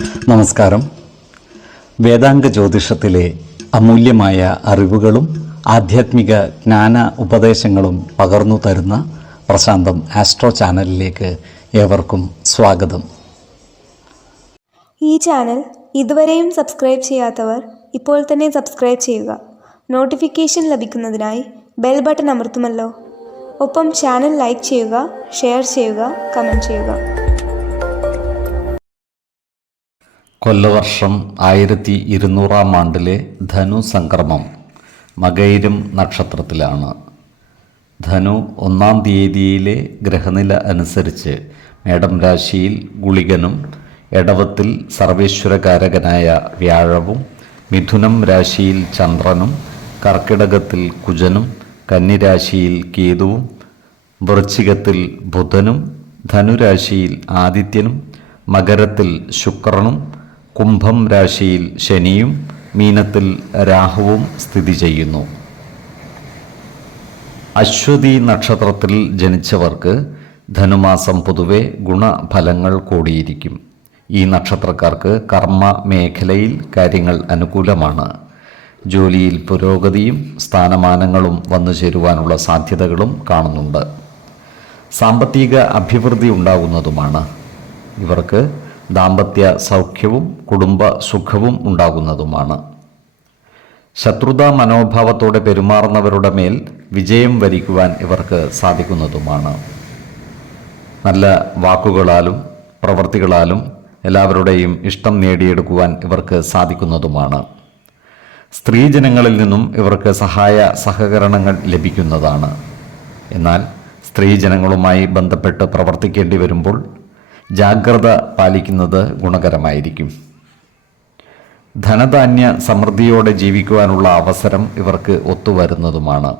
നമസ്കാരം. വേദാംഗ ജ്യോതിഷത്തിലെ അമൂല്യമായ അറിവുകളും ആധ്യാത്മിക ജ്ഞാന ഉപദേശങ്ങളും പകർന്നു തരുന്ന പ്രശാന്തം ആസ്ട്രോ ചാനലിലേക്ക് ഏവർക്കും സ്വാഗതം. ഈ ചാനൽ ഇതുവരെയും സബ്സ്ക്രൈബ് ചെയ്യാത്തവർ ഇപ്പോൾ തന്നെ സബ്സ്ക്രൈബ് ചെയ്യുക. നോട്ടിഫിക്കേഷൻ ലഭിക്കുന്നതിനായി ബെൽ ബട്ടൺ അമർത്തുമല്ലോ. ഒപ്പം ചാനൽ ലൈക്ക് ചെയ്യുക, ഷെയർ ചെയ്യുക, കമൻറ്റ് ചെയ്യുക. കൊല്ലവർഷം 1200 ആണ്ടിലെ ധനു സംക്രമം മകയിരം നക്ഷത്രത്തിലാണ്. ധനു 1 തീയതിയിലെ ഗ്രഹനില അനുസരിച്ച് മേടം രാശിയിൽ ഗുളികനും, എടവത്തിൽ സർവേശ്വരകാരകനായ വ്യാഴവും, മിഥുനം രാശിയിൽ ചന്ദ്രനും, കർക്കിടകത്തിൽ കുജനും, കന്നിരാശിയിൽ കേതുവും, വൃശ്ചികത്തിൽ ബുധനും, ധനുരാശിയിൽ ആദിത്യനും, മകരത്തിൽ ശുക്രനും, കുംഭം രാശിയിൽ ശനിയും, മീനത്തിൽ രാഹുവും സ്ഥിതി ചെയ്യുന്നു. അശ്വതി നക്ഷത്രത്തിൽ ജനിച്ചവർക്ക് ധനുമാസം പൊതുവെ ഗുണഫലങ്ങൾ കൂടിയിരിക്കും. ഈ നക്ഷത്രക്കാർക്ക് കർമ്മ മേഖലയിൽ കാര്യങ്ങൾ അനുകൂലമാണ്. ജോലിയിൽ പുരോഗതിയും സ്ഥാനമാനങ്ങളും വന്നു ചേരുവാനുള്ള സാധ്യതകളും കാണുന്നുണ്ട്. സാമ്പത്തിക അഭിവൃദ്ധി ഉണ്ടാകുന്നതുമാണ്. ഇവർക്ക് ദാമ്പത്യ സൗഖ്യവും കുടുംബ സുഖവും ഉണ്ടാകുന്നതുമാണ്. ശത്രുതാ മനോഭാവത്തോടെ പെരുമാറുന്നവരുടെ മേൽ വിജയം വരിക്കുവാൻ ഇവർക്ക് സാധിക്കുന്നതുമാണ്. നല്ല വാക്കുകളാലും പ്രവൃത്തികളാലും എല്ലാവരുടെയും ഇഷ്ടം നേടിയെടുക്കുവാൻ ഇവർക്ക് സാധിക്കുന്നതുമാണ്. സ്ത്രീജനങ്ങളിൽ നിന്നും ഇവർക്ക് സഹായ സഹകരണങ്ങൾ ലഭിക്കുന്നതാണ്. എന്നാൽ സ്ത്രീജനങ്ങളുമായി ബന്ധപ്പെട്ട് പ്രവർത്തിക്കേണ്ടി വരുമ്പോൾ ജാഗ്രത പാലിക്കുന്നത് ഗുണകരമായിരിക്കും. ധനധാന്യ സമൃദ്ധിയോടെ ജീവിക്കുവാനുള്ള അവസരം ഇവർക്ക് ഒത്തുവരുന്നതുമാണ്.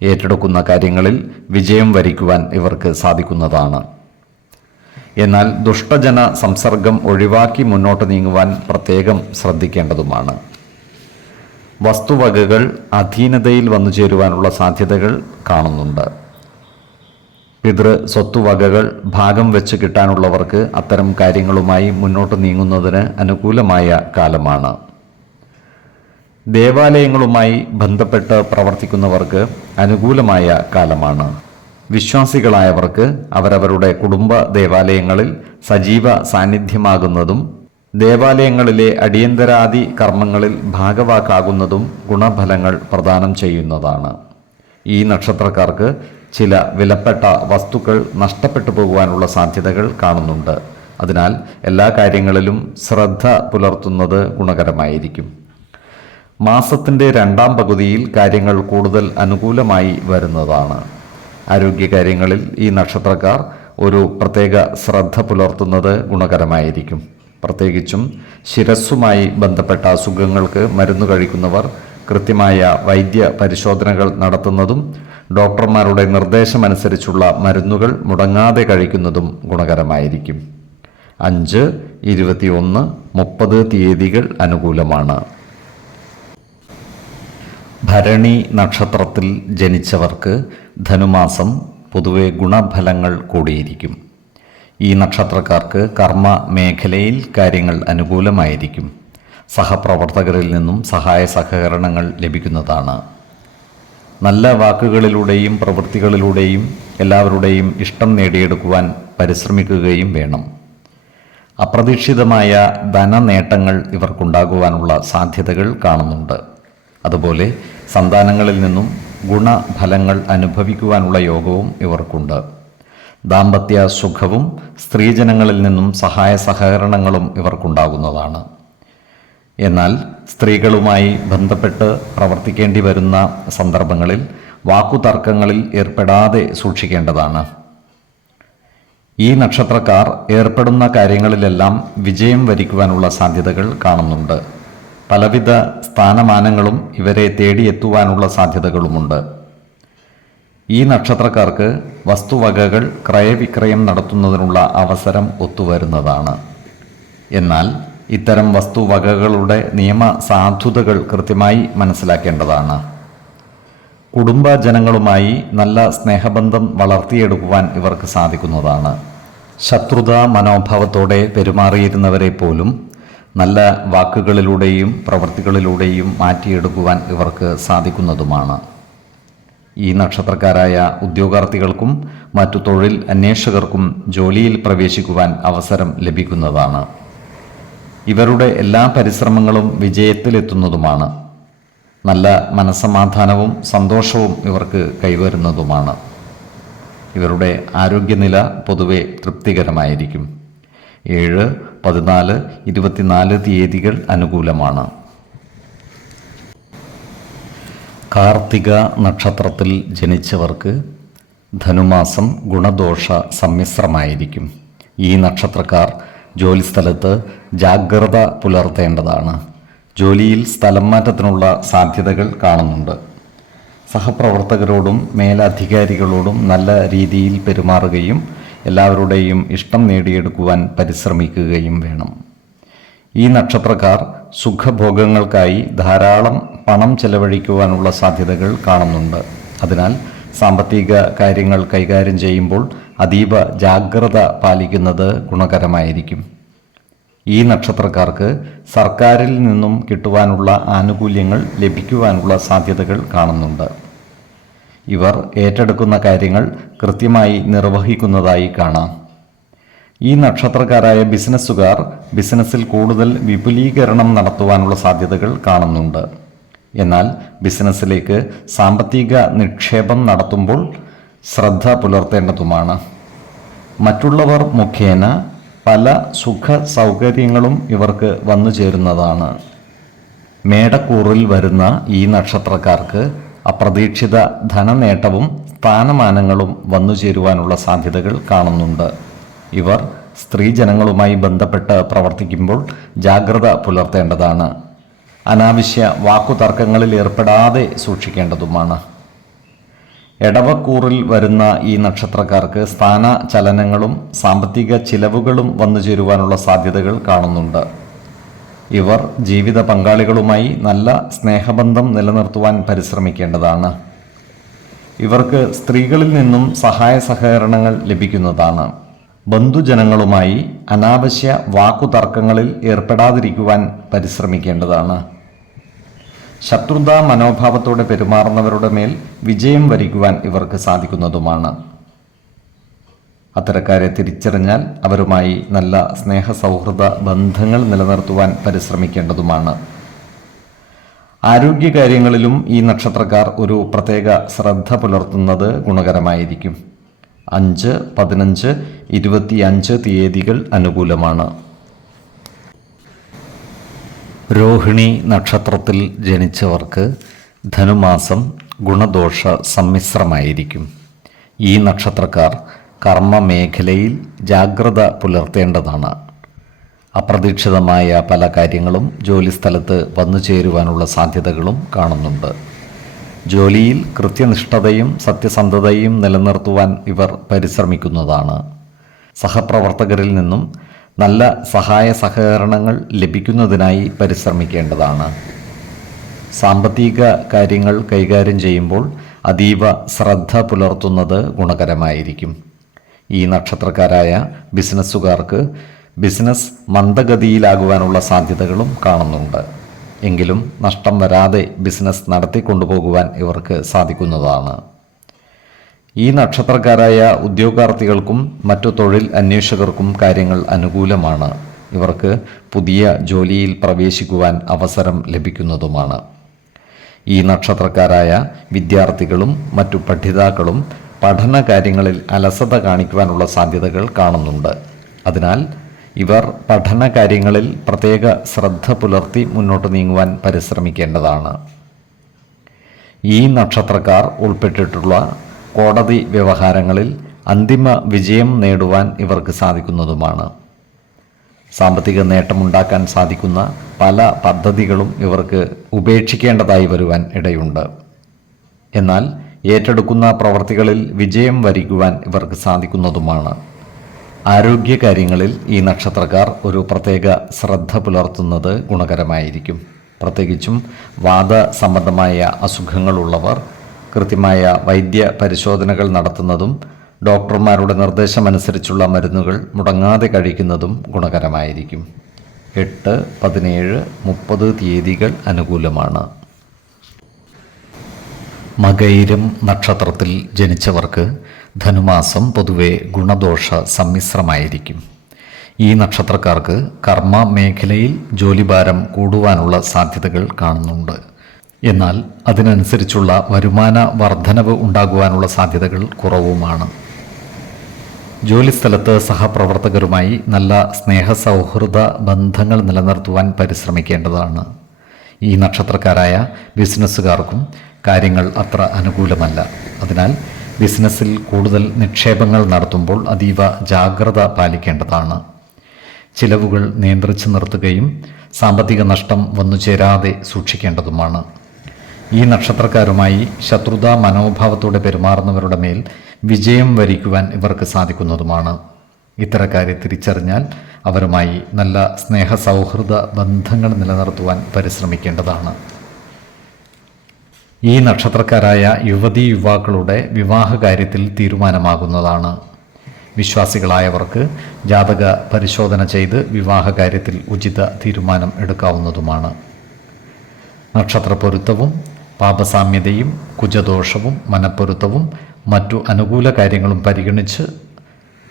ഏറ്റെടുക്കുന്ന കാര്യങ്ങളിൽ വിജയം വരിക്കുവാൻ ഇവർക്ക് സാധിക്കുന്നതാണ്. എന്നാൽ ദുഷ്ടജന സംസർഗം ഒഴിവാക്കി മുന്നോട്ട് നീങ്ങുവാൻ പ്രത്യേകം ശ്രദ്ധിക്കേണ്ടതുമാണ്. വസ്തുവകകൾ അധീനതയിൽ വന്നു ചേരുവാനുള്ള സാധ്യതകൾ കാണുന്നുണ്ട്. പിതൃ സ്വത്തുവകകൾ ഭാഗം വെച്ച് കിട്ടാനുള്ളവർക്ക് അത്തരം കാര്യങ്ങളുമായി മുന്നോട്ട് നീങ്ങുന്നതിന് അനുകൂലമായ കാലമാണ്. ദേവാലയങ്ങളുമായി ബന്ധപ്പെട്ട് പ്രവർത്തിക്കുന്നവർക്ക് അനുകൂലമായ കാലമാണ്. വിശ്വാസികളായവർക്ക് അവരവരുടെ കുടുംബ ദേവാലയങ്ങളിൽ സജീവ സാന്നിധ്യമാകുന്നതും ദേവാലയങ്ങളിലെ അടിയന്തരാദി കർമ്മങ്ങളിൽ ഭാഗവാക്കാകുന്നതും ഗുണഫലങ്ങൾ പ്രദാനം ചെയ്യുന്നതാണ്. ഈ നക്ഷത്രക്കാർക്ക് ചില വിലപ്പെട്ട വസ്തുക്കൾ നഷ്ടപ്പെട്ടു പോകുവാനുള്ള സാധ്യതകൾ കാണുന്നുണ്ട്. അതിനാൽ എല്ലാ കാര്യങ്ങളിലും ശ്രദ്ധ പുലർത്തുന്നത് ഗുണകരമായിരിക്കും. മാസത്തിൻ്റെ 2ാം പകുതിയിൽ കാര്യങ്ങൾ കൂടുതൽ അനുകൂലമായി വരുന്നതാണ്. ആരോഗ്യകാര്യങ്ങളിൽ ഈ നക്ഷത്രക്കാർ ഒരു പ്രത്യേക ശ്രദ്ധ പുലർത്തുന്നത് ഗുണകരമായിരിക്കും. പ്രത്യേകിച്ചും ശിരസ്സുമായി ബന്ധപ്പെട്ട അസുഖങ്ങൾക്ക് മരുന്ന് കഴിക്കുന്നവർ കൃത്യമായ വൈദ്യ പരിശോധനകൾ നടത്തുന്നതും ഡോക്ടർമാരുടെ നിർദ്ദേശമനുസരിച്ചുള്ള മരുന്നുകൾ മുടങ്ങാതെ കഴിക്കുന്നതും ഗുണകരമായിരിക്കും. 5, 21, 30 തീയതികൾ അനുകൂലമാണ്. ഭരണി നക്ഷത്രത്തിൽ ജനിച്ചവർക്ക് ധനുമാസം പൊതുവെ ഗുണഫലങ്ങൾ കൂടിയിരിക്കും. ഈ നക്ഷത്രക്കാർക്ക് കർമ്മ മേഖലയിൽ കാര്യങ്ങൾ അനുകൂലമായിരിക്കും. സഹപ്രവർത്തകരിൽ നിന്നും സഹായ സഹകരണങ്ങൾ ലഭിക്കുന്നതാണ്. നല്ല വാക്കുകളിലൂടെയും പ്രവൃത്തികളിലൂടെയും എല്ലാവരുടെയും ഇഷ്ടം നേടിയെടുക്കുവാൻ പരിശ്രമിക്കുകയും വേണം. അപ്രതീക്ഷിതമായ ധനനേട്ടങ്ങൾ ഇവർക്കുണ്ടാകുവാനുള്ള സാധ്യതകൾ കാണുന്നുണ്ട്. അതുപോലെ സന്താനങ്ങളിൽ നിന്നും ഗുണഫലങ്ങൾ അനുഭവിക്കുവാനുള്ള യോഗവും ഇവർക്കുണ്ട്. ദാമ്പത്യ സുഖവും സ്ത്രീജനങ്ങളിൽ നിന്നും സഹായ സഹകരണങ്ങളും ഇവർക്കുണ്ടാകുന്നതാണ്. എന്നാൽ സ്ത്രീകളുമായി ബന്ധപ്പെട്ട് പ്രവർത്തിക്കേണ്ടി വരുന്ന സന്ദർഭങ്ങളിൽ വാക്കുതർക്കങ്ങളിൽ ഏർപ്പെടാതെ സൂക്ഷിക്കേണ്ടതാണ്. ഈ നക്ഷത്രക്കാർ ഏർപ്പെടുന്ന കാര്യങ്ങളിലെല്ലാം വിജയം വരിക്കുവാനുള്ള സാധ്യതകൾ കാണുന്നുണ്ട്. പലവിധ സ്ഥാനമാനങ്ങളും ഇവരെ തേടിയെത്തുവാനുള്ള സാധ്യതകളുമുണ്ട്. ഈ നക്ഷത്രക്കാർക്ക് വസ്തുവകകൾ ക്രയവിക്രയം നടത്തുന്നതിനുള്ള അവസരം ഒത്തുവരുന്നതാണ്. എന്നാൽ ഇത്തരം വസ്തുവകകളുടെ നിയമസാധുതകൾ കൃത്യമായി മനസ്സിലാക്കേണ്ടതാണ്. കുടുംബജനങ്ങളുമായി നല്ല സ്നേഹബന്ധം വളർത്തിയെടുക്കുവാൻ ഇവർക്ക് സാധിക്കുന്നതാണ്. ശത്രുതാ മനോഭാവത്തോടെ പെരുമാറിയിരുന്നവരെ പോലും നല്ല വാക്കുകളിലൂടെയും പ്രവൃത്തികളിലൂടെയും മാറ്റിയെടുക്കുവാൻ ഇവർക്ക് സാധിക്കുന്നതുമാണ്. ഈ നക്ഷത്രക്കാരായ ഉദ്യോഗാർത്ഥികൾക്കും മറ്റു തൊഴിൽ അന്വേഷകർക്കും ജോലിയിൽ പ്രവേശിക്കുവാൻ അവസരം ലഭിക്കുന്നതാണ്. ഇവരുടെ എല്ലാ പരിശ്രമങ്ങളും വിജയത്തിലെത്തുന്നതുമാണ്. നല്ല മനസ്സമാധാനവും സന്തോഷവും ഇവർക്ക് കൈവരുന്നതുമാണ്. ഇവരുടെ ആരോഗ്യനില പൊതുവെ തൃപ്തികരമായിരിക്കും. 7, 14, 24 തീയതികൾ അനുകൂലമാണ്. കാർത്തിക നക്ഷത്രത്തിൽ ജനിച്ചവർക്ക് ധനുമാസം ഗുണദോഷ സമ്മിശ്രമായിരിക്കും. ഈ നക്ഷത്രക്കാർ ജോലിസ്ഥലത്ത് ജാഗ്രത പുലർത്തേണ്ടതാണ്. ജോലിയിൽ സ്ഥലം മാറ്റത്തിനുള്ള സാധ്യതകൾ കാണുന്നുണ്ട്. സഹപ്രവർത്തകരോടും മേലധികാരികളോടും നല്ല രീതിയിൽ പെരുമാറുകയും എല്ലാവരുടെയും ഇഷ്ടം നേടിയെടുക്കുവാൻ പരിശ്രമിക്കുകയും വേണം. ഈ നക്ഷത്രക്കാർ സുഖഭോഗങ്ങൾക്കായി ധാരാളം പണം ചെലവഴിക്കുവാനുള്ള സാധ്യതകൾ കാണുന്നുണ്ട്. അതിനാൽ സാമ്പത്തിക കാര്യങ്ങൾ കൈകാര്യം ചെയ്യുമ്പോൾ അതീവ ജാഗ്രത പാലിക്കുന്നത് ഗുണകരമായിരിക്കും. ഈ നക്ഷത്രക്കാർക്ക് സർക്കാരിൽ നിന്നും കിട്ടുവാനുള്ള ആനുകൂല്യങ്ങൾ ലഭിക്കുവാനുള്ള സാധ്യതകൾ കാണുന്നുണ്ട്. ഇവർ ഏറ്റെടുക്കുന്ന കാര്യങ്ങൾ കൃത്യമായി നിർവഹിക്കുന്നതായി കാണാം. ഈ നക്ഷത്രക്കാരായ ബിസിനസ്സുകാർ ബിസിനസ്സിൽ കൂടുതൽ വിപുലീകരണം നടത്തുവാനുള്ള സാധ്യതകൾ കാണുന്നുണ്ട്. എന്നാൽ ബിസിനസ്സിലേക്ക് സാമ്പത്തിക നിക്ഷേപം നടത്തുമ്പോൾ ശ്രദ്ധ പുലർത്തേണ്ടതുമാണ്. മറ്റുള്ളവർ മുഖേന പല സുഖ സൗകര്യങ്ങളും ഇവർക്ക് വന്നു ചേരുന്നതാണ്. മേടക്കൂറിൽ വരുന്ന ഈ നക്ഷത്രക്കാർക്ക് അപ്രതീക്ഷിത ധനനേട്ടവും സ്ഥാനമാനങ്ങളും വന്നു ചേരുവാനുള്ള സാധ്യതകൾ കാണുന്നുണ്ട്. ഇവർ സ്ത്രീജനങ്ങളുമായി ബന്ധപ്പെട്ട് പ്രവർത്തിക്കുമ്പോൾ ജാഗ്രത പുലർത്തേണ്ടതാണ്. അനാവശ്യ വാക്കുതർക്കങ്ങളിൽ ഏർപ്പെടാതെ സൂക്ഷിക്കേണ്ടതുമാണ്. എടവക്കൂറിൽ വരുന്ന ഈ നക്ഷത്രക്കാർക്ക് സ്ഥാന ചലനങ്ങളും സാമ്പത്തിക ചിലവുകളും വന്നു ചേരുവാനുള്ള സാധ്യതകൾ കാണുന്നുണ്ട്. ഇവർ ജീവിത പങ്കാളികളുമായി നല്ല സ്നേഹബന്ധം നിലനിർത്തുവാൻ പരിശ്രമിക്കേണ്ടതാണ്. ഇവർക്ക് സ്ത്രീകളിൽ നിന്നും സഹായ സഹകരണങ്ങൾ ലഭിക്കുന്നതാണ്. ബന്ധുജനങ്ങളുമായി അനാവശ്യ വാക്കുതർക്കങ്ങളിൽ ഏർപ്പെടാതിരിക്കുവാൻ പരിശ്രമിക്കേണ്ടതാണ്. ശത്രുതാ മനോഭാവത്തോടെ പെരുമാറുന്നവരുടെ മേൽ വിജയം വരിക്കുവാൻ ഇവർക്ക് സാധിക്കുന്നതുമാണ്. അത്തരക്കാരെ തിരിച്ചറിഞ്ഞാൽ അവരുമായി നല്ല സ്നേഹസൗഹൃദ ബന്ധങ്ങൾ നിലനിർത്തുവാൻ പരിശ്രമിക്കേണ്ടതുമാണ്. ആരോഗ്യകാര്യങ്ങളിലും ഈ നക്ഷത്രക്കാർ ഒരു പ്രത്യേക ശ്രദ്ധ പുലർത്തുന്നത് ഗുണകരമായിരിക്കും. 5, 15, 25 തീയതികൾ അനുകൂലമാണ്. രോഹിണി നക്ഷത്രത്തിൽ ജനിച്ചവർക്ക് ധനുമാസം ഗുണദോഷ സമ്മിശ്രമായിരിക്കും. ഈ നക്ഷത്രക്കാർ കർമ്മ മേഖലയിൽ ജാഗ്രത പുലർത്തേണ്ടതാണ്. അപ്രതീക്ഷിതമായ പല കാര്യങ്ങളും ജോലിസ്ഥലത്ത് വന്നു ചേരുവാനുള്ള സാധ്യതകളും കാണുന്നുണ്ട്. ജോലിയിൽ കൃത്യനിഷ്ഠതയും സത്യസന്ധതയും നിലനിർത്തുവാൻ ഇവർ പരിശ്രമിക്കുന്നതാണ്. സഹപ്രവർത്തകരിൽ നിന്നും നല്ല സഹായ സഹകരണങ്ങൾ ലഭിക്കുന്നതിനായി പരിശ്രമിക്കേണ്ടതാണ്. സാമ്പത്തിക കാര്യങ്ങൾ കൈകാര്യം ചെയ്യുമ്പോൾ അതീവ ശ്രദ്ധ പുലർത്തുന്നത് ഗുണകരമായിരിക്കും. ഈ നക്ഷത്രക്കാരായ ബിസിനസ്സുകാർക്ക് ബിസിനസ് മന്ദഗതിയിലാകുവാനുള്ള സാധ്യതകളും കാണുന്നുണ്ട്. എങ്കിലും നഷ്ടം വരാതെ ബിസിനസ് നടത്തിക്കൊണ്ടുപോകുവാൻ ഇവർക്ക് സാധിക്കുന്നതാണ്. ഈ നക്ഷത്രക്കാരായ ഉദ്യോഗാർത്ഥികൾക്കും മറ്റു തൊഴിൽ അന്വേഷകർക്കും കാര്യങ്ങൾ അനുകൂലമാണ്. ഇവർക്ക് പുതിയ ജോലിയിൽ പ്രവേശിക്കുവാൻ അവസരം ലഭിക്കുന്നതുമാണ്. ഈ നക്ഷത്രക്കാരായ വിദ്യാർത്ഥികളും മറ്റു പഠിതാക്കളും പഠന കാര്യങ്ങളിൽ അലസത കാണിക്കുവാനുള്ള സാധ്യതകൾ കാണുന്നുണ്ട്. അതിനാൽ ഇവർ പഠന കാര്യങ്ങളിൽ പ്രത്യേക ശ്രദ്ധ പുലർത്തി മുന്നോട്ട് നീങ്ങുവാൻ പരിശ്രമിക്കേണ്ടതാണ്. ഈ നക്ഷത്രക്കാർ ഉൾപ്പെട്ടിട്ടുള്ള കോടതി വ്യവഹാരങ്ങളിൽ അന്തിമ വിജയം നേടുവാൻ ഇവർക്ക് സാധിക്കുന്നതുമാണ്. സാമ്പത്തിക നേട്ടമുണ്ടാക്കാൻ സാധിക്കുന്ന പല പദ്ധതികളും ഇവർക്ക് ഉപേക്ഷിക്കേണ്ടതായി വരുവാൻ ഇടയുണ്ട്. എന്നാൽ ഏറ്റെടുക്കുന്ന പ്രവർത്തികളിൽ വിജയം വരിക്കുവാൻ ഇവർക്ക് സാധിക്കുന്നതുമാണ്. ആരോഗ്യകാര്യങ്ങളിൽ ഈ നക്ഷത്രക്കാർ ഒരു പ്രത്യേക ശ്രദ്ധ പുലർത്തുന്നത് ഗുണകരമായിരിക്കും. പ്രത്യേകിച്ചും വാത സംബന്ധമായ അസുഖങ്ങളുള്ളവർ കൃത്യമായ വൈദ്യ പരിശോധനകൾ നടത്തുന്നതും ഡോക്ടർമാരുടെ നിർദ്ദേശമനുസരിച്ചുള്ള മരുന്നുകൾ മുടങ്ങാതെ കഴിക്കുന്നതും ഗുണകരമായിരിക്കും. 8, 17, 30 തീയതികൾ അനുകൂലമാണ്. മകയിരം നക്ഷത്രത്തിൽ ജനിച്ചവർക്ക് ധനുമാസം പൊതുവെ ഗുണദോഷ സമ്മിശ്രമായിരിക്കും. ഈ നക്ഷത്രക്കാർക്ക് കർമ്മ മേഖലയിൽ ജോലിഭാരം കൂടുവാനുള്ള സാധ്യതകൾ കാണുന്നുണ്ട്. എന്നാൽ അതിനനുസരിച്ചുള്ള വരുമാന വർധനവ് ഉണ്ടാകുവാനുള്ള സാധ്യതകൾ കുറവുമാണ്. ജോലിസ്ഥലത്ത് സഹപ്രവർത്തകരുമായി നല്ല സ്നേഹസൗഹൃദ ബന്ധങ്ങൾ നിലനിർത്തുവാൻ പരിശ്രമിക്കേണ്ടതാണ്. ഈ നക്ഷത്രക്കാരായ ബിസിനസ്സുകാർക്കും കാര്യങ്ങൾ അത്ര അനുകൂലമല്ല. അതിനാൽ ബിസിനസ്സിൽ കൂടുതൽ നിക്ഷേപങ്ങൾ നടത്തുമ്പോൾ അതീവ ജാഗ്രത പാലിക്കേണ്ടതാണ്. ചിലവുകൾ നിയന്ത്രിച്ചു നിർത്തുകയും സാമ്പത്തിക നഷ്ടം വന്നുചേരാതെ സൂക്ഷിക്കേണ്ടതുമാണ്. ഈ നക്ഷത്രക്കാരുമായി ശത്രുതാ മനോഭാവത്തോടെ പെരുമാറുന്നവരുടെ മേൽ വിജയം വരിക്കുവാൻ ഇവർക്ക് സാധിക്കുന്നതുമാണ്. ഇത്തരക്കാരെ തിരിച്ചറിഞ്ഞാൽ അവരുമായി നല്ല സ്നേഹസൗഹൃദ ബന്ധങ്ങൾ നിലനിർത്തുവാൻ പരിശ്രമിക്കേണ്ടതാണ്. ഈ നക്ഷത്രക്കാരായ യുവതീ യുവാക്കളുടെ വിവാഹകാര്യത്തിൽ തീരുമാനമാകുന്നതാണ്. വിശ്വാസികളായവർക്ക് ജാതക പരിശോധന ചെയ്ത് വിവാഹകാര്യത്തിൽ ഉചിത തീരുമാനം എടുക്കാവുന്നതുമാണ്. നക്ഷത്രപ്പൊരുത്തവും പാപസാമ്യതയും കുജദോഷവും മനപ്പൊരുത്തവും മറ്റു അനുകൂല കാര്യങ്ങളും പരിഗണിച്ച്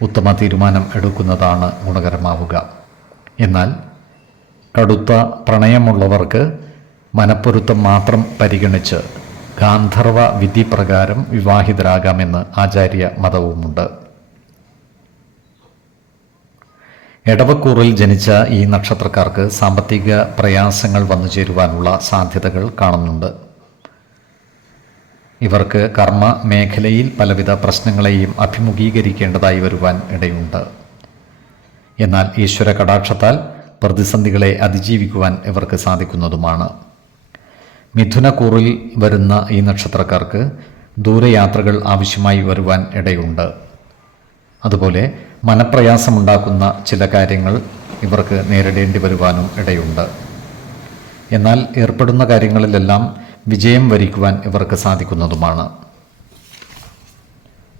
ഉത്തമ തീരുമാനം എടുക്കുന്നതാണ് ഗുണകരമാവുക. എന്നാൽ കടുത്ത പ്രണയമുള്ളവർക്ക് മനപ്പൊരുത്തം മാത്രം പരിഗണിച്ച് ഗാന്ധർവ വിധി പ്രകാരം വിവാഹിതരാകാമെന്ന് ആചാര്യ മതവുമുണ്ട്. എടവക്കൂറിൽ ജനിച്ച ഈ നക്ഷത്രക്കാർക്ക് സാമ്പത്തിക പ്രയാസങ്ങൾ വന്നുചേരുവാനുള്ള സാധ്യതകൾ കാണുന്നുണ്ട്. ഇവർക്ക് കർമ്മ മേഖലയിൽ പലവിധ പ്രശ്നങ്ങളെയും അഭിമുഖീകരിക്കേണ്ടതായി വരുവാൻ ഇടയുണ്ട്. എന്നാൽ ഈശ്വര കടാക്ഷത്താൽ പ്രതിസന്ധികളെ അതിജീവിക്കുവാൻ ഇവർക്ക് സാധിക്കുന്നതുമാണ്. മിഥുനക്കൂറിൽ വരുന്ന ഈ നക്ഷത്രക്കാർക്ക് ദൂരയാത്രകൾ ആവശ്യമായി വരുവാൻ ഇടയുണ്ട്. അതുപോലെ മനപ്രയാസമുണ്ടാക്കുന്ന ചില കാര്യങ്ങൾ ഇവർക്ക് നേരിടേണ്ടി വരുവാനും ഇടയുണ്ട്. എന്നാൽ ഏർപ്പെടുന്ന കാര്യങ്ങളിലെല്ലാം വിജയം വരിക്കുവാൻ ഇവർക്ക് സാധിക്കുന്നതുമാണ്.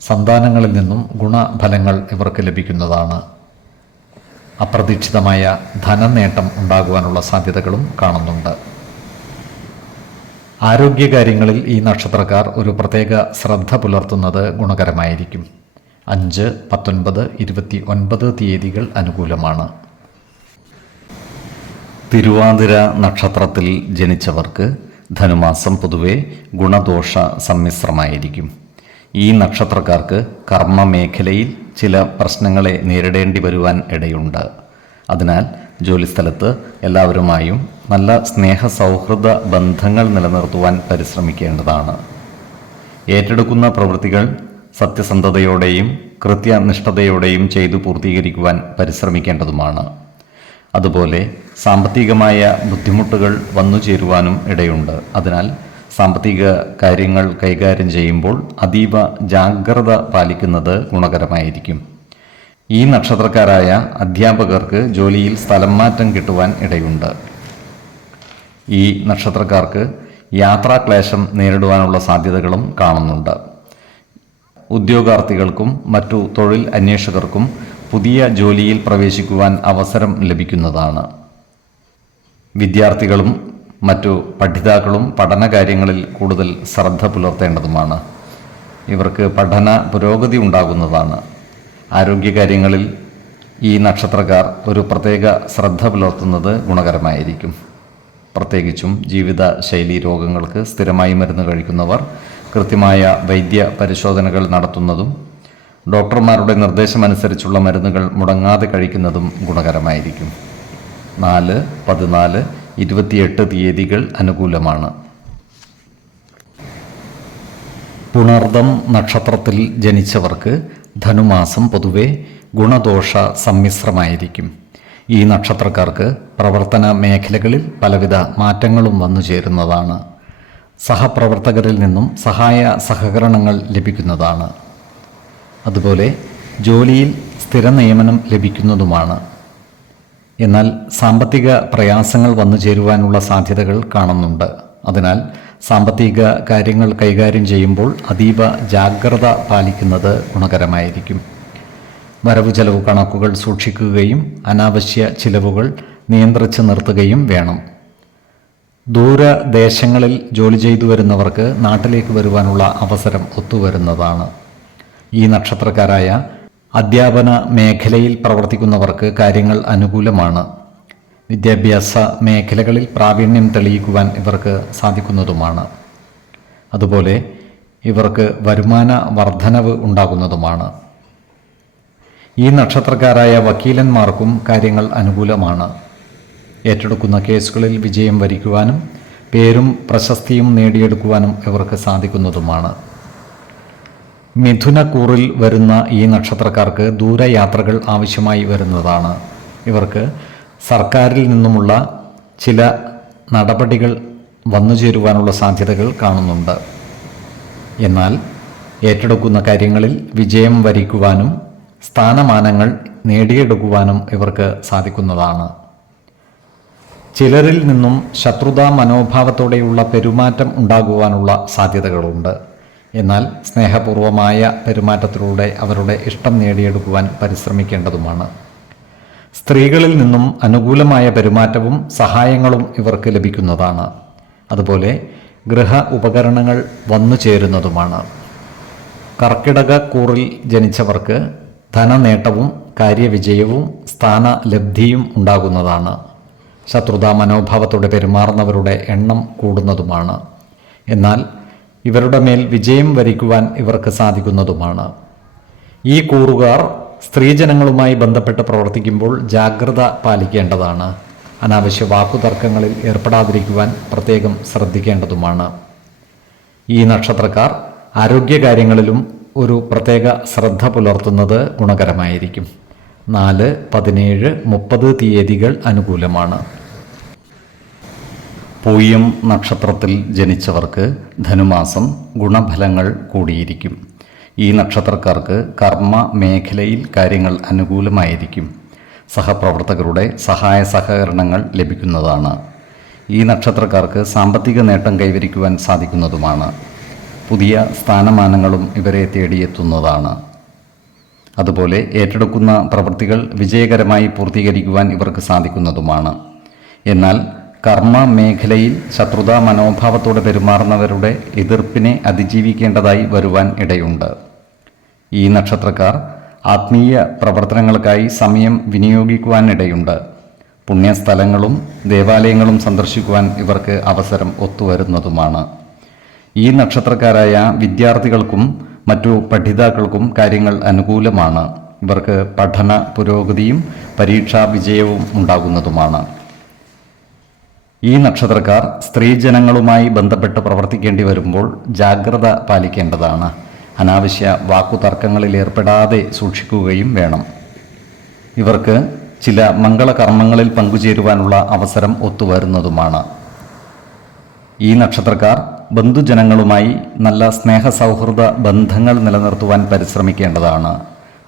സന്താനങ്ങളിൽ നിന്നും ഗുണഫലങ്ങൾ ഇവർക്ക് ലഭിക്കുന്നതാണ്. അപ്രതീക്ഷിതമായ ധനനേട്ടം ഉണ്ടാകുവാനുള്ള സാധ്യതകളും കാണുന്നുണ്ട്. ആരോഗ്യകാര്യങ്ങളിൽ ഈ നക്ഷത്രക്കാർ ഒരു പ്രത്യേക ശ്രദ്ധ പുലർത്തുന്നത് ഗുണകരമായിരിക്കും. 5, 19, 29 തീയതികൾ അനുകൂലമാണ്. തിരുവാതിര നക്ഷത്രത്തിൽ ജനിച്ചവർക്ക് ധനുമാസം പൊതുവെ ഗുണദോഷ സമ്മിശ്രമായിരിക്കും. ഈ നക്ഷത്രക്കാർക്ക് കർമ്മ മേഖലയിൽ ചില പ്രശ്നങ്ങളെ നേരിടേണ്ടി വരുവാൻ ഇടയുണ്ട്. അതിനാൽ ജോലിസ്ഥലത്ത് എല്ലാവരുമായും നല്ല സ്നേഹസൗഹൃദ ബന്ധങ്ങൾ നിലനിർത്തുവാൻ പരിശ്രമിക്കേണ്ടതാണ്. ഏറ്റെടുക്കുന്ന പ്രവൃത്തികൾ സത്യസന്ധതയോടെയും കൃത്യനിഷ്ഠതയോടെയും ചെയ്തു പൂർത്തീകരിക്കുവാൻ പരിശ്രമിക്കേണ്ടതുമാണ്. അതുപോലെ സാമ്പത്തികമായ ബുദ്ധിമുട്ടുകൾ വന്നുചേരുവാനും ഇടയുണ്ട്. അതിനാൽ സാമ്പത്തിക കാര്യങ്ങൾ കൈകാര്യം ചെയ്യുമ്പോൾ അതീവ ജാഗ്രത പാലിക്കുന്നത് ഗുണകരമായിരിക്കും. ഈ നക്ഷത്രക്കാരായ അധ്യാപകർക്ക് ജോലിയിൽ സ്ഥലം മാറ്റം കിട്ടുവാൻ ഇടയുണ്ട്. ഈ നക്ഷത്രക്കാർക്ക് യാത്രാക്ലേശം നേരിടുവാനുള്ള സാധ്യതകളും കാണുന്നുണ്ട്. ഉദ്യോഗാർത്ഥികൾക്കും മറ്റു തൊഴിൽ അന്വേഷകർക്കും പുതിയ ജോലിയിൽ പ്രവേശിക്കുവാൻ അവസരം ലഭിക്കുന്നതാണ്. വിദ്യാർത്ഥികളും മറ്റു പഠിതാക്കളും പഠനകാര്യങ്ങളിൽ കൂടുതൽ ശ്രദ്ധ പുലർത്തേണ്ടതുമാണ്. ഇവർക്ക് പഠന പുരോഗതി ഉണ്ടാകുന്നതാണ്. ആരോഗ്യകാര്യങ്ങളിൽ ഈ നക്ഷത്രക്കാർ ഒരു പ്രത്യേക ശ്രദ്ധ പുലർത്തുന്നത് ഗുണകരമായിരിക്കും. പ്രത്യേകിച്ചും ജീവിതശൈലി രോഗങ്ങൾക്ക് സ്ഥിരമായി മരുന്ന് കഴിക്കുന്നവർ കൃത്യമായ വൈദ്യ പരിശോധനകൾ നടത്തുന്നതും ഡോക്ടർമാരുടെ നിർദ്ദേശമനുസരിച്ചുള്ള മരുന്നുകൾ മുടങ്ങാതെ കഴിക്കുന്നതും ഗുണകരമായിരിക്കും. 4, 14, 28 തീയതികൾ അനുകൂലമാണ്. പുണർദം നക്ഷത്രത്തിൽ ജനിച്ചവർക്ക് ധനുമാസം പൊതുവെ ഗുണദോഷ സമ്മിശ്രമായിരിക്കും. ഈ നക്ഷത്രക്കാർക്ക് പ്രവർത്തന മേഖലകളിൽ പലവിധ മാറ്റങ്ങളും വന്നു ചേരുന്നതാണ്. സഹപ്രവർത്തകരിൽ നിന്നും സഹായ സഹകരണങ്ങൾ ലഭിക്കുന്നതാണ്. അതുപോലെ ജോലിയിൽ സ്ഥിര നിയമനം ലഭിക്കുന്നതുമാണ്. എന്നാൽ സാമ്പത്തിക പ്രയാസങ്ങൾ വന്നു ചേരുവാനുള്ള സാധ്യതകൾ കാണുന്നുണ്ട്. അതിനാൽ സാമ്പത്തിക കാര്യങ്ങൾ കൈകാര്യം ചെയ്യുമ്പോൾ അതീവ ജാഗ്രത പാലിക്കുന്നത് ഗുണകരമായിരിക്കും. വരവ് ചെലവ് കണക്കുകൾ സൂക്ഷിക്കുകയും അനാവശ്യ ചിലവുകൾ നിയന്ത്രിച്ച് നിർത്തുകയും വേണം. ദൂരദേശങ്ങളിൽ ജോലി ചെയ്തു വരുന്നവർക്ക് നാട്ടിലേക്ക് വരുവാനുള്ള അവസരം ഒത്തുവരുന്നതാണ്. ഈ നക്ഷത്രക്കാരായ അധ്യാപന മേഖലയിൽ പ്രവർത്തിക്കുന്നവർക്ക് കാര്യങ്ങൾ അനുകൂലമാണ്. വിദ്യാഭ്യാസ മേഖലകളിൽ പ്രാവീണ്യം തെളിയിക്കുവാൻ ഇവർക്ക് സാധിക്കുന്നതുമാണ്. അതുപോലെ ഇവർക്ക് വരുമാന വർധനവ് ഉണ്ടാകുന്നതുമാണ്. ഈ നക്ഷത്രക്കാരായ വക്കീലന്മാർക്കും കാര്യങ്ങൾ അനുകൂലമാണ്. ഏറ്റെടുക്കുന്ന കേസുകളിൽ വിജയം വരിക്കുവാനും പേരും പ്രശസ്തിയും നേടിയെടുക്കുവാനും ഇവർക്ക് സാധിക്കുന്നതുമാണ്. മിഥുനക്കൂറിൽ വരുന്ന ഈ നക്ഷത്രക്കാർക്ക് ദൂരയാത്രകൾ ആവശ്യമായി വരുന്നതാണ്. ഇവർക്ക് സർക്കാരിൽ നിന്നുമുള്ള ചില നടപടികൾ വന്നുചേരുവാനുള്ള സാധ്യതകൾ കാണുന്നുണ്ട്. എന്നാൽ ഏറ്റെടുക്കുന്ന കാര്യങ്ങളിൽ വിജയം വരിക്കുവാനും സ്ഥാനമാനങ്ങൾ നേടിയെടുക്കുവാനും ഇവർക്ക് സാധിക്കുന്നതാണ്. ചിലരിൽ നിന്നും ശത്രുതാ മനോഭാവത്തോടെയുള്ള പെരുമാറ്റം ഉണ്ടാകുവാനുള്ള സാധ്യതകളുണ്ട്. എന്നാൽ സ്നേഹപൂർവമായ പെരുമാറ്റത്തിലൂടെ അവരുടെ ഇഷ്ടം നേടിയെടുക്കുവാൻ പരിശ്രമിക്കേണ്ടതുമാണ്. സ്ത്രീകളിൽ നിന്നും അനുകൂലമായ പെരുമാറ്റവും സഹായങ്ങളും ഇവർക്ക് ലഭിക്കുന്നതാണ്. അതുപോലെ ഗൃഹ ഉപകരണങ്ങൾ വന്നു ചേരുന്നതുമാണ്. കർക്കിടക കൂറിൽ ജനിച്ചവർക്ക് ധനനേട്ടവും കാര്യവിജയവും സ്ഥാനലബ്ധിയും ഉണ്ടാകുന്നതാണ്. ശത്രുതാ മനോഭാവത്തോടെ പെരുമാറുന്നവരുടെ എണ്ണം കൂടുന്നതുമാണ്. എന്നാൽ ഇവരുടെ മേൽ വിജയം വരിക്കുവാൻ ഇവർക്ക് സാധിക്കുന്നതുമാണ്. ഈ കൂറുകാർ സ്ത്രീജനങ്ങളുമായി ബന്ധപ്പെട്ട് പ്രവർത്തിക്കുമ്പോൾ ജാഗ്രത പാലിക്കേണ്ടതാണ്. അനാവശ്യ വാക്കുതർക്കങ്ങളിൽ ഏർപ്പെടാതിരിക്കുവാൻ പ്രത്യേകം ശ്രദ്ധിക്കേണ്ടതുമാണ്. ഈ നക്ഷത്രക്കാർ ആരോഗ്യകാര്യങ്ങളിലും ഒരു പ്രത്യേക ശ്രദ്ധ പുലർത്തുന്നത് ഗുണകരമായിരിക്കും. 4, 17, 30 തീയതികൾ അനുകൂലമാണ്. പൂയം നക്ഷത്രത്തിൽ ജനിച്ചവർക്ക് ധനുമാസം ഗുണഫലങ്ങൾ കൂടിയിരിക്കും. ഈ നക്ഷത്രക്കാർക്ക് കർമ്മ മേഖലയിൽ കാര്യങ്ങൾ അനുകൂലമായിരിക്കും. സഹപ്രവർത്തകരുടെ സഹായ സഹകരണങ്ങൾ ലഭിക്കുന്നതാണ്. ഈ നക്ഷത്രക്കാർക്ക് സാമ്പത്തിക നേട്ടം കൈവരിക്കുവാൻ സാധിക്കുന്നതുമാണ്. പുതിയ സ്ഥാനമാനങ്ങളും ഇവരെ തേടിയെത്തുന്നതാണ്. അതുപോലെ ഏറ്റെടുക്കുന്ന പ്രവൃത്തികൾ വിജയകരമായി പൂർത്തീകരിക്കുവാൻ ഇവർക്ക് സാധിക്കുന്നതുമാണ്. എന്നാൽ കർമ്മ മേഖലയിൽ ശത്രുതാ മനോഭാവത്തോടെ പെരുമാറുന്നവരുടെ എതിർപ്പിനെ അതിജീവിക്കേണ്ടതായി വരുവാൻ ഇടയുണ്ട്. ഈ നക്ഷത്രക്കാർ ആത്മീയ പ്രവർത്തനങ്ങൾക്കായി സമയം വിനിയോഗിക്കുവാനിടയുണ്ട്. പുണ്യസ്ഥലങ്ങളും ദേവാലയങ്ങളും സന്ദർശിക്കുവാൻ ഇവർക്ക് അവസരം ഒത്തുവരുന്നതുമാണ്. ഈ നക്ഷത്രക്കാരായ വിദ്യാർത്ഥികൾക്കും മറ്റു പഠിതാക്കൾക്കും കാര്യങ്ങൾ അനുകൂലമാണ്. ഇവർക്ക് പഠന പുരോഗതിയും പരീക്ഷാ വിജയവും ഉണ്ടാകുന്നതുമാണ്. ഈ നക്ഷത്രക്കാർ സ്ത്രീജനങ്ങളുമായി ബന്ധപ്പെട്ട് പ്രവർത്തിക്കേണ്ടി വരുമ്പോൾ ജാഗ്രത പാലിക്കേണ്ടതാണ്. അനാവശ്യ വാക്കുതർക്കങ്ങളിൽ ഏർപ്പെടാതെ സൂക്ഷിക്കുകയും വേണം. ഇവർക്ക് ചില മംഗളകർമ്മങ്ങളിൽ പങ്കുചേരുവാനുള്ള അവസരം ഒത്തുവരുന്നതുമാണ്. ഈ നക്ഷത്രക്കാർ ബന്ധുജനങ്ങളുമായി നല്ല സ്നേഹസൗഹൃദ ബന്ധങ്ങൾ നിലനിർത്തുവാൻ പരിശ്രമിക്കേണ്ടതാണ്.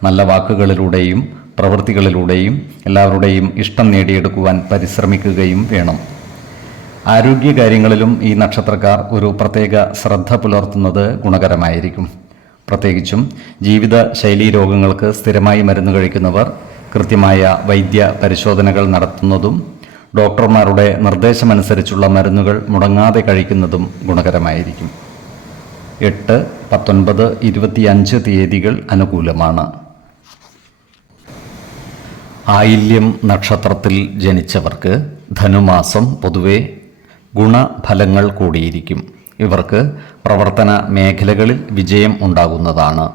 നല്ല വാക്കുകളിലൂടെയും പ്രവൃത്തികളിലൂടെയും എല്ലാവരുടെയും ഇഷ്ടം നേടിയെടുക്കുവാൻ പരിശ്രമിക്കുകയും വേണം. ആരോഗ്യകാര്യങ്ങളിലും ഈ നക്ഷത്രക്കാർ ഒരു പ്രത്യേക ശ്രദ്ധ പുലർത്തുന്നത് ഗുണകരമായിരിക്കും. പ്രത്യേകിച്ചും ജീവിത ശൈലീ രോഗങ്ങൾക്ക് സ്ഥിരമായി മരുന്ന് കഴിക്കുന്നവർ കൃത്യമായ വൈദ്യ പരിശോധനകൾ നടത്തുന്നതും ഡോക്ടർമാരുടെ നിർദ്ദേശമനുസരിച്ചുള്ള മരുന്നുകൾ മുടങ്ങാതെ കഴിക്കുന്നതും ഗുണകരമായിരിക്കും. 8, 19, 25 തീയതികൾ അനുകൂലമാണ്. ആയില്യം നക്ഷത്രത്തിൽ ജനിച്ചവർക്ക് ധനുമാസം പൊതുവെ ഗുണഫലങ്ങൾ കൂടിയിരിക്കും. ഇവർക്ക് പ്രവർത്തന മേഖലകളിൽ വിജയം ഉണ്ടാകുന്നതാണ്.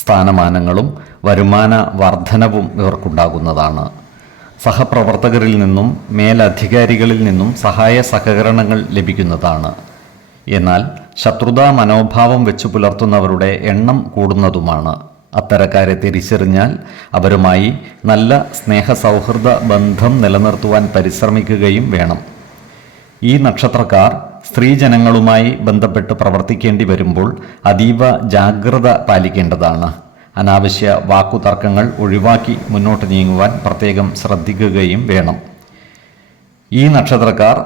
സ്ഥാനമാനങ്ങളും വരുമാന വർധനവും ഇവർക്കുണ്ടാകുന്നതാണ്. സഹപ്രവർത്തകരിൽ നിന്നും മേലധികാരികളിൽ നിന്നും സഹായ സഹകരണങ്ങൾ ലഭിക്കുന്നതാണ്. എന്നാൽ ശത്രുതാ മനോഭാവം വെച്ചു പുലർത്തുന്നവരുടെ എണ്ണം കൂടുന്നതുമാണ്. അത്തരക്കാരെ തിരിച്ചറിഞ്ഞാൽ അവരുമായി നല്ല സ്നേഹസൗഹൃദ ബന്ധം നിലനിർത്തുവാൻ പരിശ്രമിക്കുകയും വേണം. ഈ നക്ഷത്രക്കാർ സ്ത്രീജനങ്ങളുമായി ബന്ധപ്പെട്ട് പ്രവർത്തിക്കേണ്ടി വരുമ്പോൾ അതീവ ജാഗ്രത പാലിക്കേണ്ടതാണ്. അനാവശ്യ വാക്കുതർക്കങ്ങൾ ഒഴിവാക്കി മുന്നോട്ട് നീങ്ങുവാൻ പ്രത്യേകം ശ്രദ്ധിക്കുകയും വേണം. ഈ നക്ഷത്രക്കാർ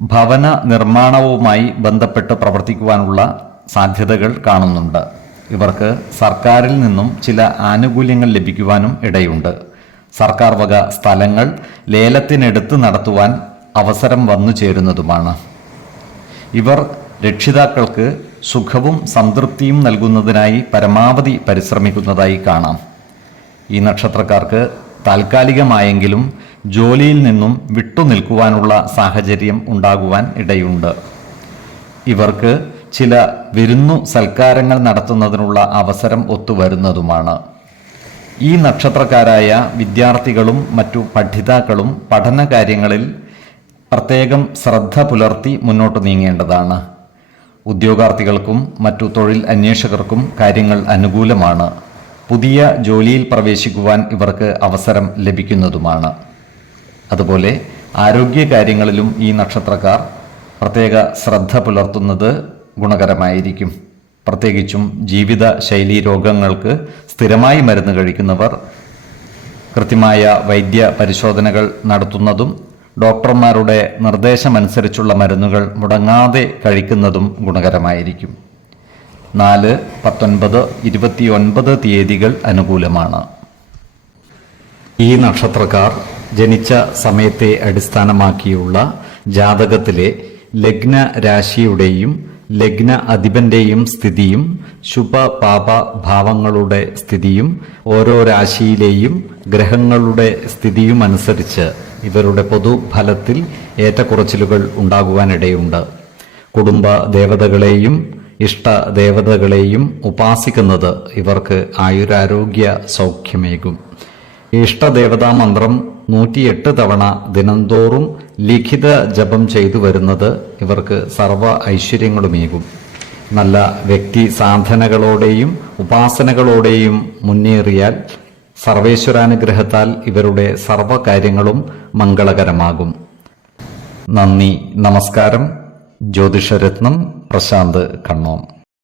ഭവന നിർമ്മാണവുമായി ബന്ധപ്പെട്ട് പ്രവർത്തിക്കുവാനുള്ള സാധ്യതകൾ കാണുന്നുണ്ട്. ഇവർക്ക് സർക്കാരിൽ നിന്നും ചില ആനുകൂല്യങ്ങൾ ലഭിക്കുവാനും ഇടയുണ്ട്. സർക്കാർ വക സ്ഥലങ്ങൾ ലേലത്തിനെടുത്ത് നടത്തുവാൻ അവസരം വന്നു ചേരുന്നതുമാണ്. ഇവർ രക്ഷിതാക്കൾക്ക് സുഖവും സംതൃപ്തിയും നൽകുന്നതിനായി പരമാവധി പരിശ്രമിക്കുന്നതായി കാണാം. ഈ നക്ഷത്രക്കാർക്ക് താൽക്കാലികമായെങ്കിലും ജോലിയിൽ നിന്നും വിട്ടുനിൽക്കുവാനുള്ള സാഹചര്യം ഉണ്ടാകുവാൻ ഇടയുണ്ട്. ഇവർക്ക് ചില വിരുന്നു സൽക്കാരങ്ങൾ നടത്തുന്നതിനുള്ള അവസരം ഒത്തുവരുന്നതുമാണ്. ഈ നക്ഷത്രക്കാരായ വിദ്യാർത്ഥികളും മറ്റു പഠിതാക്കളും പഠന കാര്യങ്ങളിൽ പ്രത്യേകം ശ്രദ്ധ പുലർത്തി മുന്നോട്ട് നീങ്ങേണ്ടതാണ്. ഉദ്യോഗാർത്ഥികൾക്കും മറ്റു തൊഴിൽ അന്വേഷകർക്കും കാര്യങ്ങൾ അനുകൂലമാണ്. പുതിയ ജോലിയിൽ പ്രവേശിക്കുവാൻ ഇവർക്ക് അവസരം ലഭിക്കുന്നതുമാണ്. അതുപോലെ ആരോഗ്യകാര്യങ്ങളിലും ഈ നക്ഷത്രക്കാർ പ്രത്യേക ശ്രദ്ധ പുലർത്തുന്നത് ഗുണകരമായിരിക്കും. പ്രത്യേകിച്ചും ജീവിത ശൈലീ രോഗങ്ങൾക്ക് സ്ഥിരമായി മരുന്ന് കഴിക്കുന്നവർ കൃത്യമായ വൈദ്യ പരിശോധനകൾ നടത്തുന്നതും ഡോക്ടർമാരുടെ നിർദ്ദേശമനുസരിച്ചുള്ള മരുന്നുകൾ മുടങ്ങാതെ കഴിക്കുന്നതും ഗുണകരമായിരിക്കും. 4, 19, 29 തീയതികൾ അനുകൂലമാണ്. ഈ നക്ഷത്രക്കാർ ജനിച്ച സമയത്തെ അടിസ്ഥാനമാക്കിയുള്ള ജാതകത്തിലെ ലഗ്ന രാശിയുടെയും ലഗ്ന അധിപന്റെയും സ്ഥിതിയും ശുഭ പാപ ഭാവങ്ങളുടെ സ്ഥിതിയും ഓരോ രാശിയിലെയും ഗ്രഹങ്ങളുടെ സ്ഥിതിയും അനുസരിച്ച് ഇവരുടെ പൊതുഫലത്തിൽ ഏറ്റക്കുറച്ചിലുകൾ ഉണ്ടാകുവാനിടയുണ്ട്. കുടുംബ ദേവതകളെയും ഇഷ്ട ദേവതകളെയും ഉപാസിക്കുന്നത് ഇവർക്ക് ആയുരാരോഗ്യ സൗഖ്യമേകും. ഇഷ്ടദേവതാ മന്ത്രം 108 തവണ ദിനംതോറും ലിഖിത ജപം ചെയ്തു വരുന്നത് ഇവർക്ക് സർവ ഐശ്വര്യങ്ങളുമേകും. നല്ല വ്യക്തി സാധനകളോടെയും ഉപാസനകളോടെയും മുന്നേറിയാൽ സർവേശ്വരാനുഗ്രഹത്താൽ ഇവരുടെ സർവകാര്യങ്ങളും മംഗളകരമാകും. നന്ദി, നമസ്കാരം. ജ്യോതിഷരത്നം പ്രശാന്ത് കണ്ണോം.